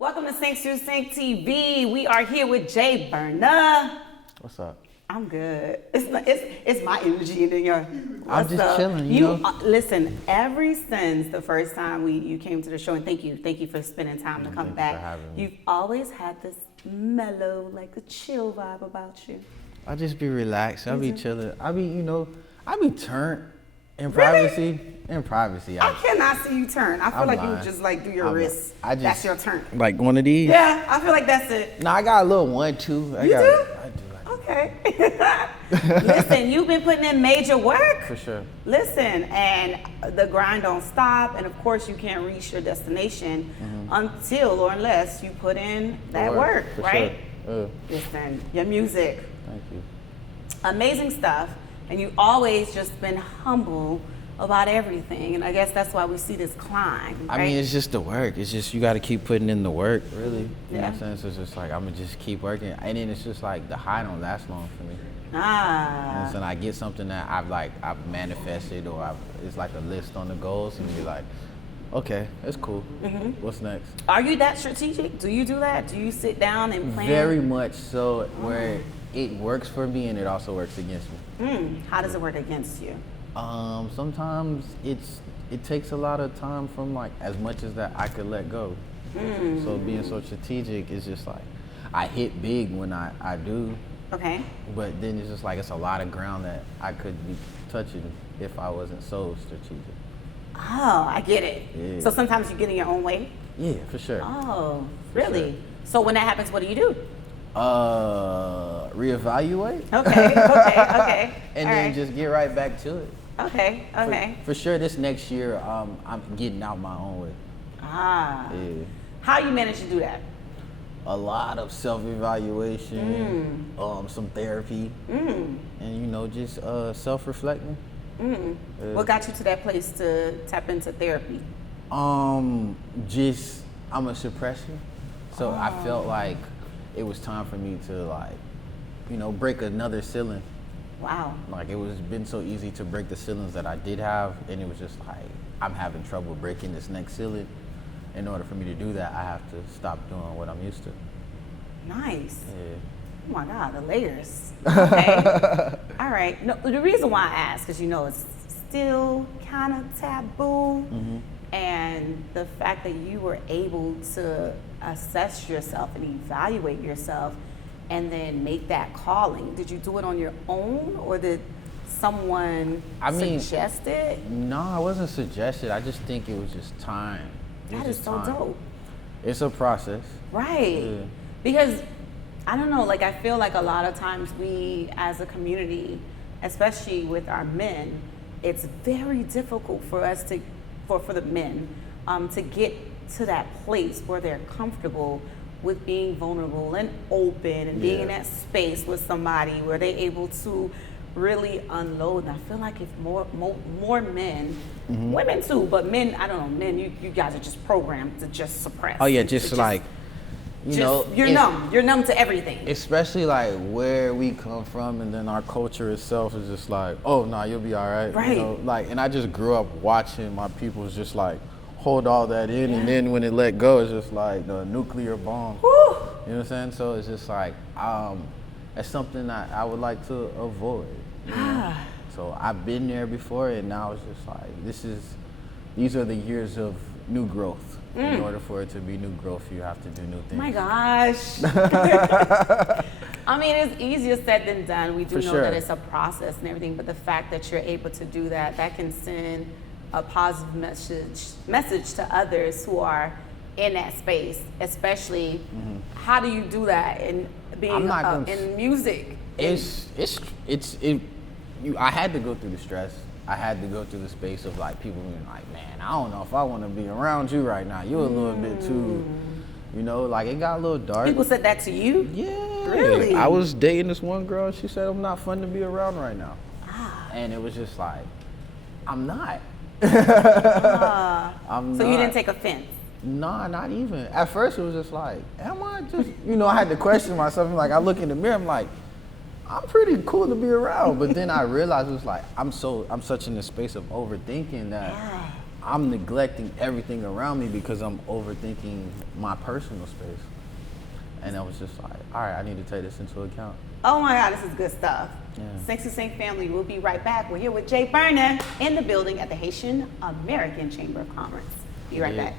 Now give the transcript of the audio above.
Welcome to Sync to Sync TV. We are here with Jay Burna. What's up? I'm good. It's my energy in your. I'm just chilling. You know? Listen. Ever since the first time you came to the show, and thank you for spending time to come back. For having me. You've always had this mellow, like a chill vibe about you. I just be relaxed. I be chilling. I be turned in Really? privacy. In privacy. I cannot see you turn. I feel I'm like lying. you just like do your wrists. That's your turn. Like one of these. Yeah, I feel like that's it. No, I got a little 1, 2. You do? I do. Okay. Listen, you've been putting in major work. For sure. Listen, and the grind don't stop, and of course you can't reach your destination until or unless you put in that work, For right? Sure. Listen, your music, Thank you. amazing stuff, and you always just been humble about everything, and I guess that's why we see this climb, right? I mean, it's just the work. It's just you got to keep putting in the work, really. You know what I'm Yeah. saying? So it's just like I'm gonna just keep working, and then it's just like the high don't last long for me. Ah. And I get something that I've manifested, or it's like a list on the goals, and you're like, okay, that's cool. What's next? Are you that strategic? Do you do that? Do you sit down and plan? Very much so, where it works for me and it also works against me. How does it work against you? Sometimes it takes a lot of time from like as much as that I could let go. So being so strategic is just like I hit big when I do, Okay. but then it's just like it's a lot of ground that I could be touching if I wasn't so strategic. Oh, I get it. Yeah. So sometimes you get in your own way? Yeah, for sure. Oh, really? So when that happens, what do you do? Reevaluate. Okay. And All then right. just get right back to it. Okay. For sure, this next year, I'm getting out my own way. Ah. Yeah. How you manage to do that? A lot of self-evaluation, some therapy, and just self-reflecting. What got you to that place to tap into therapy? I'm a suppressor, so I felt like it was time for me to break another ceiling. Wow. Like it was been so easy to break the ceilings that I did have, and it was just like I'm having trouble breaking this next ceiling. In order for me to do that, I have to stop doing what I'm used to. Nice. Yeah. Oh my God, the layers. Okay. All right. No, the reason why I ask is, it's still kind of taboo. And the fact that you were able to assess yourself and evaluate yourself and then make that calling. Did you do it on your own, or did someone suggest it? No, I wasn't suggested. I just think it was just time. That is so dope. It's a process. Right. Yeah. Because I don't know, I feel like a lot of times we as a community, especially with our men, it's very difficult for us for the men to get to that place where they're comfortable with being vulnerable and open and being in that space with somebody where they're able to really unload. And I feel like if more men, women too, but men, I don't know, men, you guys are just programmed to just suppress. Oh yeah, you're numb. You're numb to everything. Especially like where we come from, and then our culture itself is just like, oh no, you'll be all right. Right. And I just grew up watching my peoples just like hold all that in, and then when it let go, it's just like the nuclear bomb. Woo. You know what I'm saying? So it's just like that's something that I would like to avoid. You know? So I've been there before, and now it's just like these are the years of new growth. In order for it to be new growth, you have to do new things. My gosh. I mean, it's easier said than done. We do know that it's a process and everything, but the fact that you're able to do that can send a positive message to others who are in that space, especially how do you do that in being in music? I had to go through the stress. I had to go through the space of like people being like, man, I don't know if I want to be around you right now. You're a little bit too, it got a little dark. People said that to you? Yeah. Really? I was dating this one girl, and she said I'm not fun to be around right now. And it was just like, I'm not. So you didn't take offense? Nah, not even. At first it was just like, am I just, I had to question myself. Like I look in the mirror, I'm like, I'm pretty cool to be around. But then I realized it was like, I'm such in the space of overthinking that I'm neglecting everything around me because I'm overthinking my personal space. And I was just like, all right, I need to take this into account. Oh my God, this is good stuff. Yeah. Sync to Sync family, we'll be right back. We're here with Jay Burna in the building at the Haitian American Chamber of Commerce. Be right back.